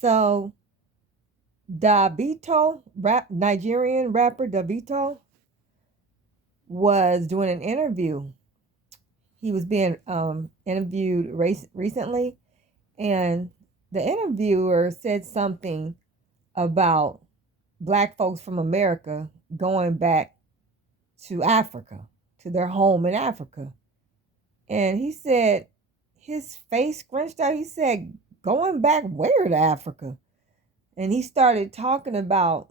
So Davito, Nigerian rapper Davito, was doing an interview. He was being interviewed recently, and the interviewer said something about black folks from America going back to Africa, to their home in Africa. And he said, his face scrunched out. He said, going back where to Africa? And he started talking about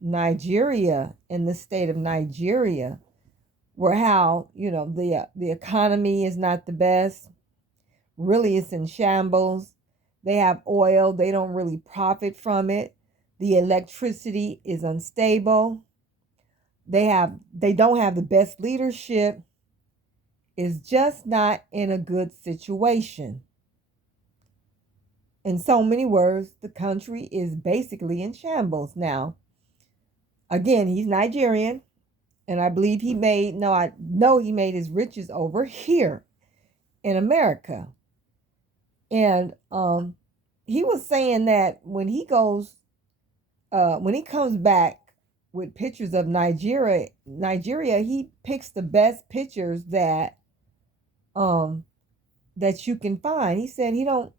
Nigeria and the state of Nigeria, where how, the economy is not the best. Really, it's in shambles. They have oil, they don't really profit from it. The electricity is unstable. They don't have the best leadership. It's just not in a good situation. In so many words, the country is basically in shambles now. Again, he's Nigerian, and I believe I know he made his riches over here in America. And he was saying that when he comes back with pictures of Nigeria, he picks the best pictures that you can find. He said he don't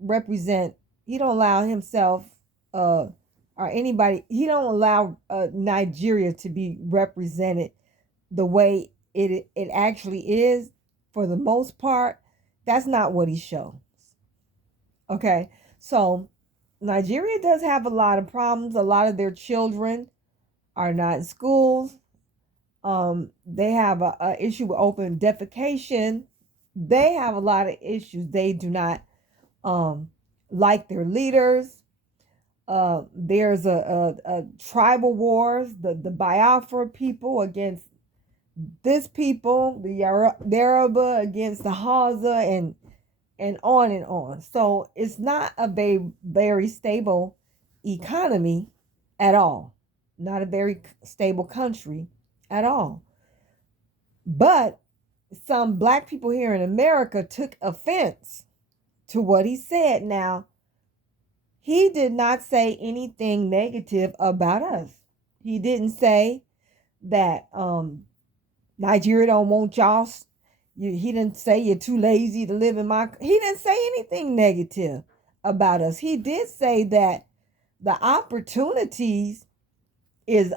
represent he don't allow himself or anybody he don't allow Nigeria to be represented the way it actually is. For the most part, that's not what he shows. Okay, so Nigeria does have a lot of problems. A lot of their children are not in schools. They have a issue with open defecation. They have a lot of issues. They do not like their leaders. There's a tribal wars, the Biafra people against this people, the Yoruba against the Hausa, and on and on. So it's not a very stable economy at all. Not a very stable country at all. But some black people here in America took offense to what he said. Now, he did not say anything negative about us. He didn't say that Nigeria don't want y'all. He didn't say you're too lazy to live in my. He didn't say anything negative about us. He did say that the opportunities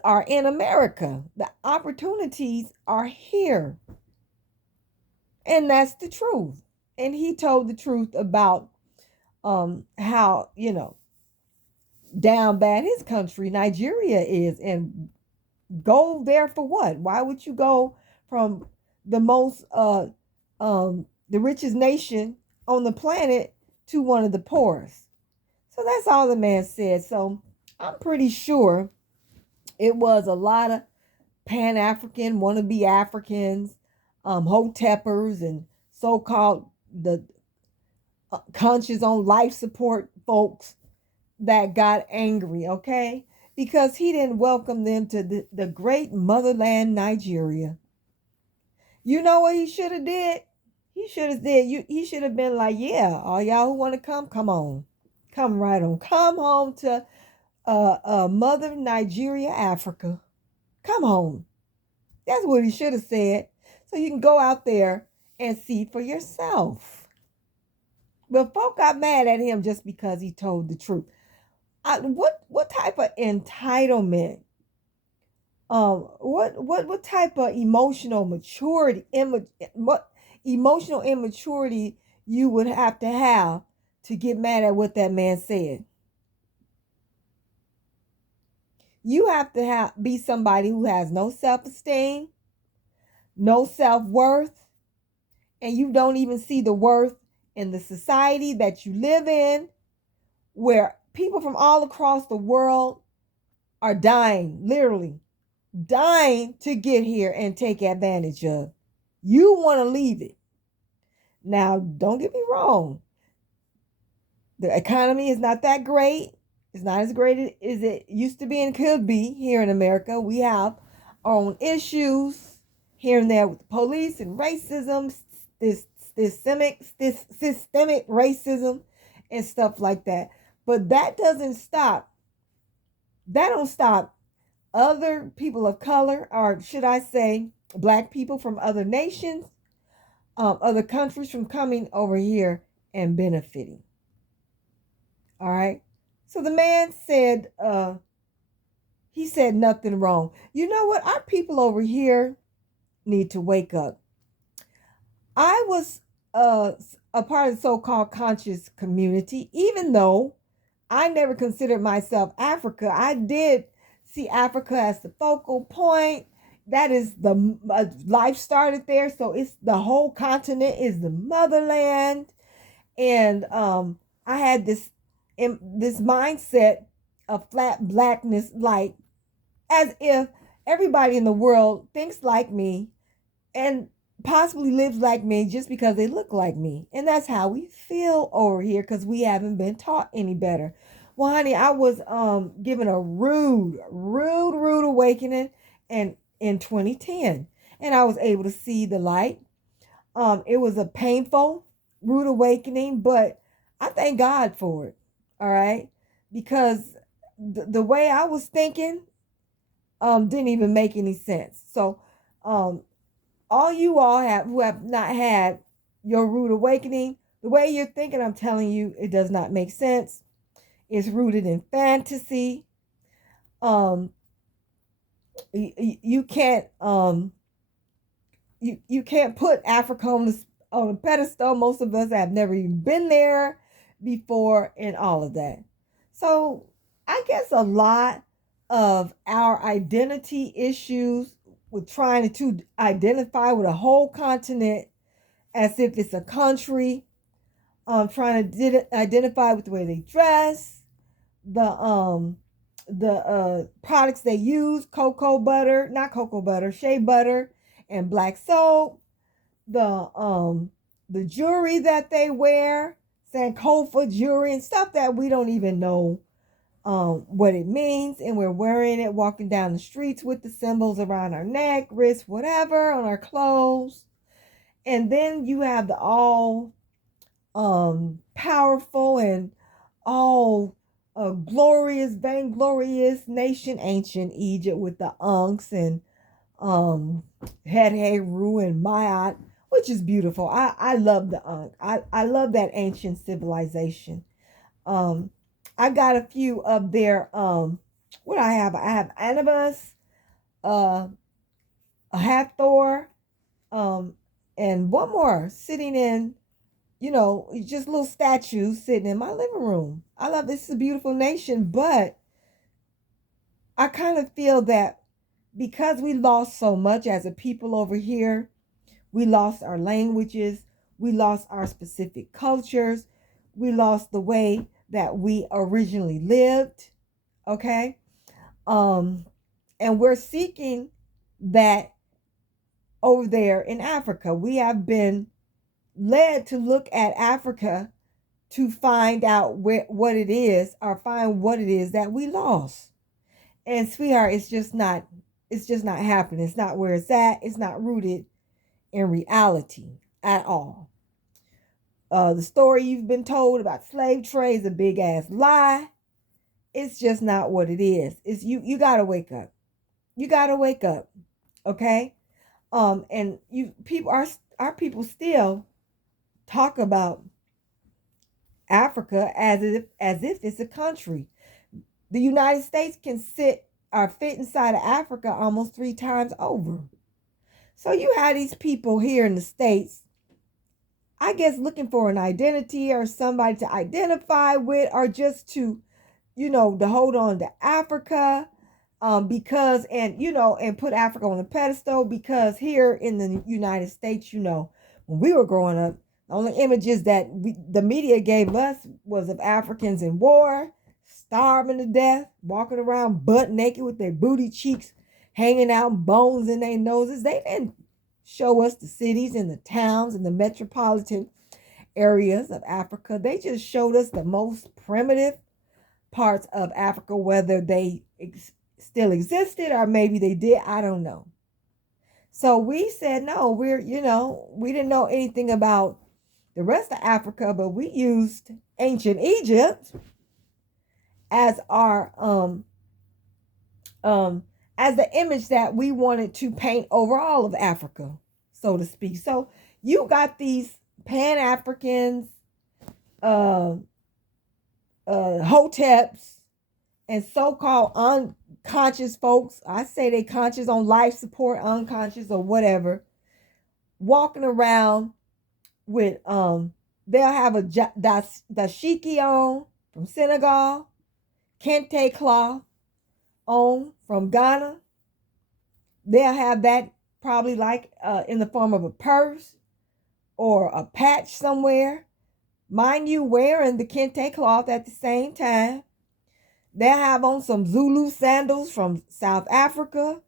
are in America. The opportunities are here, and that's the truth. And he told the truth about how down bad his country Nigeria is, and go there for what? Why would you go from the the richest nation on the planet to one of the poorest? So that's all the man said. So I'm pretty sure it was a lot of Pan-African wannabe Africans, hoteppers, and so-called the conscious on life support folks that got angry, okay? Because he didn't welcome them to the great motherland Nigeria. You know what he should have did? He should have been like, yeah, all y'all who want to come on. Come right on. Come home to mother Nigeria, Africa. Come home. That's what he should have said. So you can go out there and see for yourself. But folk got mad at him just because he told the truth. What type of entitlement? What type of emotional maturity? What emotional immaturity you would have to get mad at what that man said? You have to be somebody who has no self-esteem, no self-worth, and you don't even see the worth in the society that you live in, where people from all across the world are dying, literally dying to get here and take advantage of. You want to leave it. Now, don't get me wrong. The economy is not that great. It's not as great as it used to be and could be here in America. We have our own issues here and there with the police and racism, this systemic racism and stuff like that. But that don't stop other people of color, or should I say, black people from other nations, other countries from coming over here and benefiting. All right. So the man said, he said nothing wrong. You know what? Our people over here need to wake up. I was a part of the so-called conscious community, even though I never considered myself Africa. I did see Africa as the focal point. That is the life started there, so it's the whole continent is the motherland, and I had this mindset of flat blackness, like as if everybody in the world thinks like me and possibly lives like me just because they look like me. And that's how we feel over here because we haven't been taught any better. Well, honey, I was given a rude awakening and in 2010. And I was able to see the light. It was a painful, rude awakening, but I thank God for it. All right. Because the way I was thinking didn't even make any sense. So um all you all have who have not had your rude awakening, the way you're thinking, I'm telling you, it does not make sense. It's rooted in fantasy. Um, you can't you can't put Africa on a pedestal. Most of us have never even been there before, and all of that. So I guess a lot of our identity issues with trying to identify with a whole continent as if it's a country, trying to identify with the way they dress, the products they use, not cocoa butter, shea butter, and black soap, the jewelry that they wear, Sankofa jewelry and stuff that we don't even know what it means, and we're wearing it walking down the streets with the symbols around our neck, wrist, whatever, on our clothes. And then you have the all powerful and all glorious, vainglorious nation, ancient Egypt, with the Unks and Heru and Mayat, which is beautiful. I love the Ankh. I love that ancient civilization. Um, I got a few of their what I have Anubis, uh, a Hathor, um, and one more sitting in, just little statues sitting in my living room. I love this. Is a beautiful nation, but I kind of feel that because we lost so much as a people over here, we lost our languages, we lost our specific cultures, we lost the way that we originally lived. Okay. Um, and we're seeking that over there in Africa. We have been led to look at Africa to find out what it is, or find what it is that we lost. And sweetheart, it's just not happening. It's not where it's at. It's not rooted in reality at all. The story you've been told about slave trade is a big ass lie. It's just not what it is. It's you gotta wake up. You gotta wake up. Okay? And you people our people still talk about Africa as if it's a country. The United States can sit or fit inside of Africa almost 3 times over. So you have these people here in the States, I guess, looking for an identity or somebody to identify with, or just to, to hold on to Africa, because, and put Africa on a pedestal, because here in the United States, when we were growing up, the only images that the media gave us was of Africans in war, starving to death, walking around butt naked with their booty cheeks hanging out, bones in their noses. They didn't show us the cities and the towns and the metropolitan areas of Africa. They just showed us the most primitive parts of Africa, whether they still existed or maybe they did, I don't know. So we said no, we didn't know anything about the rest of Africa, but we used ancient Egypt as our as the image that we wanted to paint over all of Africa, so to speak. So you got these Pan-Africans, hoteps, and so-called unconscious folks. I say they conscious on life support, unconscious or whatever, walking around with they'll have a dashiki on from Senegal, kente cloth on from Ghana. They'll have that probably like in the form of a purse or a patch somewhere. Mind you, wearing the kente cloth at the same time. They'll have on some Zulu sandals from South Africa,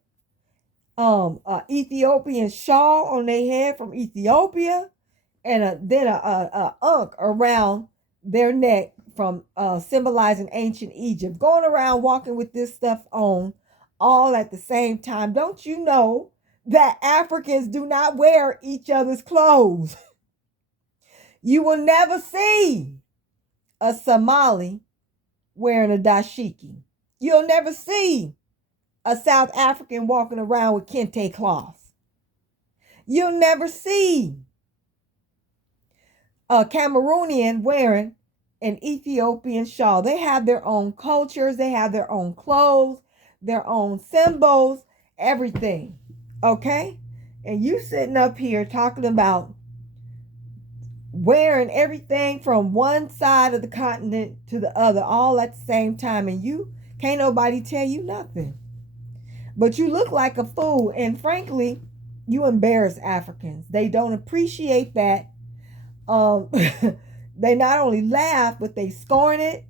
Ethiopian shawl on their head from Ethiopia, and then a ankh around their neck from symbolizing ancient Egypt. Going around walking with this stuff on all at the same time. Don't you know that Africans do not wear each other's clothes? You will never see a Somali wearing a dashiki. You'll never see a South African walking around with kente cloth. You'll never see a Cameroonian wearing an Ethiopian shawl. They have their own cultures. They have their own clothes, their own symbols, everything. Okay? And you sitting up here talking about wearing everything from one side of the continent to the other all at the same time, and you can't nobody tell you nothing. But you look like a fool, and frankly, you embarrass Africans. They don't appreciate that. They not only laugh, but they scorn it.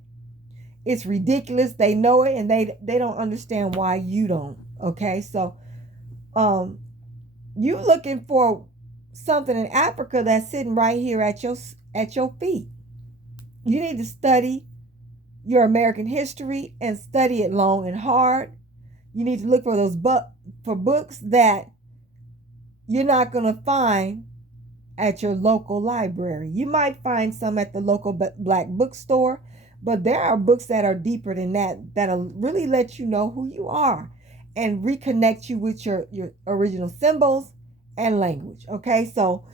It's ridiculous. They know it, and they don't understand why you don't. Okay, so you looking for something in Africa that's sitting right here at your feet. You need to study your American history and study it long and hard. You need to look for those for books that you're not going to find at your local library. You might find some at the local black bookstore, but there are books that are deeper than that, that'll really let you know who you are and reconnect you with your original symbols and language. Okay, so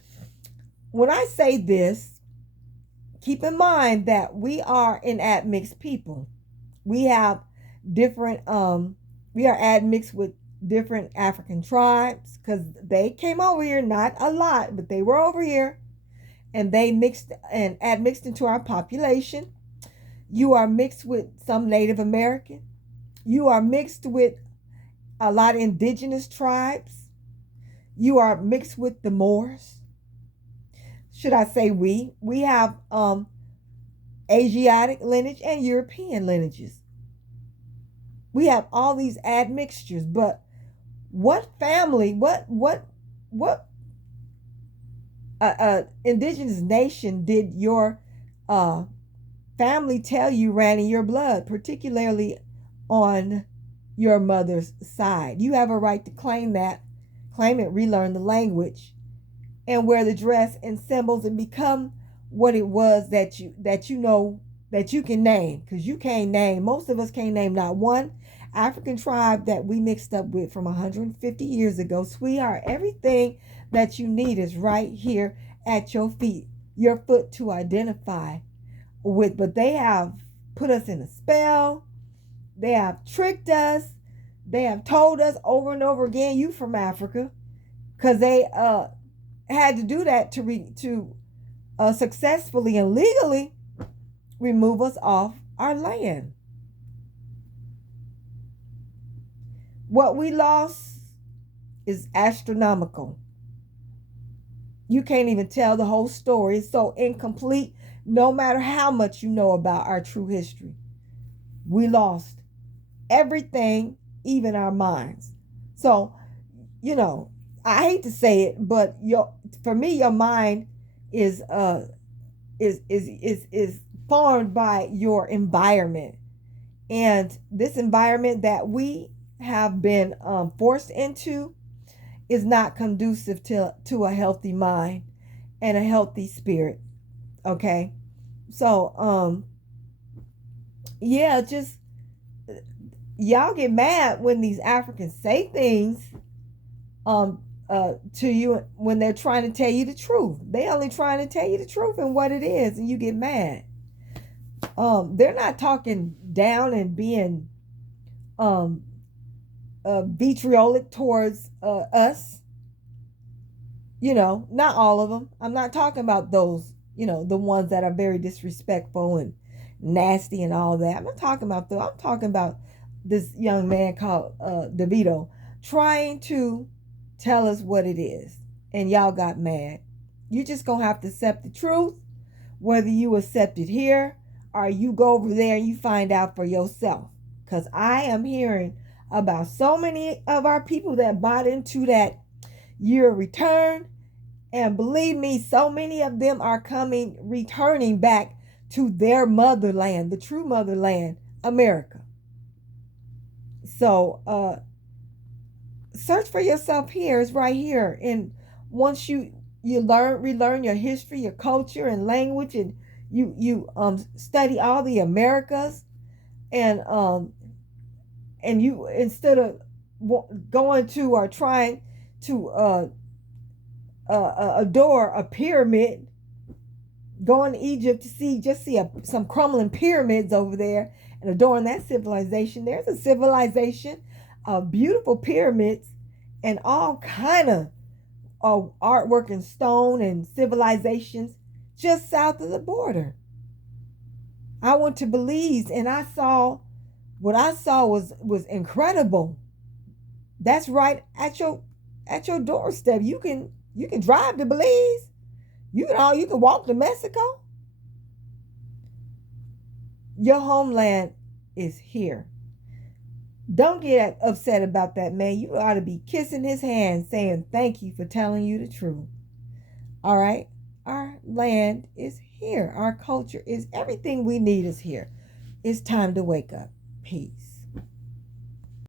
when I say this, keep in mind that we are an admixed people. We have different we are admixed with different African tribes, because they came over here, not a lot, but they were over here, and they mixed and admixed into our population. You are mixed with some Native American. You are mixed with a lot of indigenous tribes. You are mixed with the Moors. Should I say we? We have Asiatic lineage and European lineages. We have all these admixtures, but what family, what indigenous nation did your family tell you ran in your blood, particularly on your mother's side? You have a right to claim that, claim it, relearn the language, and wear the dress and symbols and become what it was that you know that you can name, because you can't name. Most of us can't name not one African tribe that we mixed up with from 150 years ago. Sweetheart, everything that you need is right here at your feet, your foot to identify with. But they have put us in a spell. They have tricked us. They have told us over and over again, you from Africa, because they had to do that to successfully and legally remove us off our land. What we lost is astronomical. You can't even tell the whole story. It's so incomplete, no matter how much you know about our true history. We lost everything, even our minds. So, I hate to say it, but for me, your mind is formed by your environment, and this environment that we have been forced into is not conducive to a healthy mind and a healthy spirit. Okay. So, yeah, just y'all get mad when these Africans say things to you when they're trying to tell you the truth. They only trying to tell you the truth and what it is, and you get mad. They're not talking down and being um vitriolic towards us. Not all of them. I'm not talking about those, the ones that are very disrespectful and nasty and all that. I'm not talking about those. I'm talking about this young man called Davito trying to tell us what it is. And y'all got mad. You just gonna have to accept the truth, whether you accept it here or you go over there and you find out for yourself. Because I am hearing about so many of our people that bought into that year return. And believe me, so many of them are returning back to their motherland, the true motherland, America. So, search for yourself here. It's right here. And once you relearn your history, your culture, and language, and you study all the Americas, and you, instead of going to or trying to adore a pyramid, going to Egypt to see some crumbling pyramids over there and adoring that civilization. There's a civilization of beautiful pyramids and all kind of artwork in stone and civilizations just south of the border. I went to Belize and I saw what I saw was incredible. That's right at your doorstep. You can drive to Belize. You can walk to Mexico. Your homeland is here. Don't get upset about that, man. You ought to be kissing his hand saying thank you for telling you the truth. All right? Our land is here. Our culture is everything we need is here. It's time to wake up. Peace.